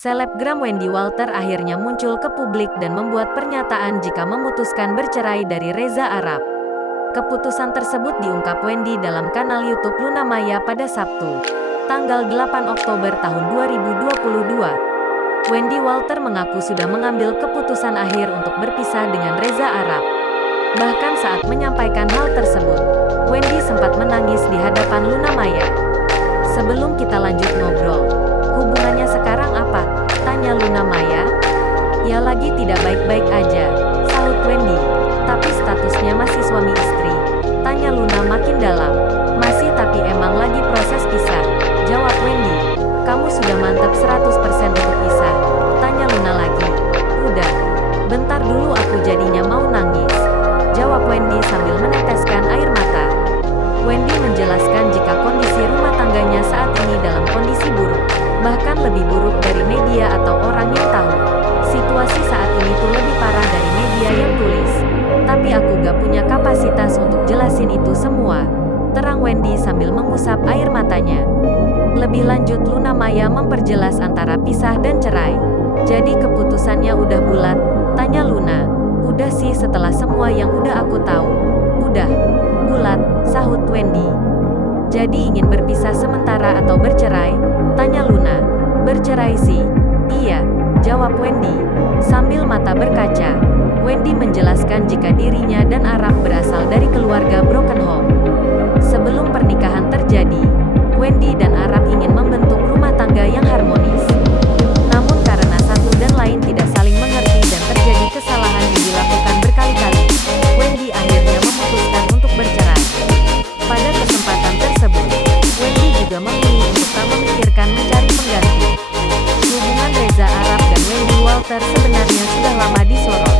Selebgram Wendy Walter akhirnya muncul ke publik dan membuat pernyataan jika memutuskan bercerai dari Reza Arab. Keputusan tersebut diungkap Wendy dalam kanal YouTube Luna Maya pada Sabtu, tanggal 8 Oktober tahun 2022. Wendy Walter mengaku sudah mengambil keputusan akhir untuk berpisah dengan Reza Arab. Bahkan saat menyampaikan hal tersebut, Wendy sempat menangis di hadapan Luna Maya. "Sebelum kita lanjut ngobrol, hubungannya sekarang apa?" tanya Luna Maya. "Ya lagi tidak baik-baik aja," sahut Wendy. "Tapi statusnya masih suami istri?" tanya Luna makin dalam. "Masih, tapi emang lagi proses pisah," jawab Wendy. "Kamu sudah mantap 100% untuk pisah?" tanya Luna lagi. "Udah. Bentar dulu aku jadinya mau nangis," jawab Wendy sambil meneteskan air mata. Wendy menjelaskan jika kondisi rumah tangganya saat ini dalam kondisi buruk, bahkan lebih buruk dari media atau orang yang tahu. "Situasi saat ini tuh lebih parah dari media yang tulis. Tapi aku gak punya kapasitas untuk jelasin itu semua," terang Wendy sambil mengusap air matanya. Lebih lanjut, Luna Maya memperjelas antara pisah dan cerai. "Jadi keputusannya udah bulat?" tanya Luna. "Udah sih, setelah semua yang udah aku tahu. Udah bulat," sahut Wendy. "Jadi ingin berpisah sementara atau bercerai?" tanya Luna. "Bercerai sih. Iya," jawab Wendy. Sambil mata berkaca, Wendy menjelaskan jika dirinya dan Arab berasal dari keluarga broken home. Sebelum pernikahan terjadi, Wendy dan Arab ingin membentuk rumah tangga yang harmonis. Namun karena satu dan lain tidak saling mengerti dan terjadi kesalahan yang dilakukan berkali-kali, Wendy akhirnya memutuskan untuk bercerai. Pada kesempatan tersebut, Wendy juga memilih untuk tak memikirkan mencari pengganti. Hubungan Reza Arab dan Wendy Walter sebenarnya sudah lama disorot.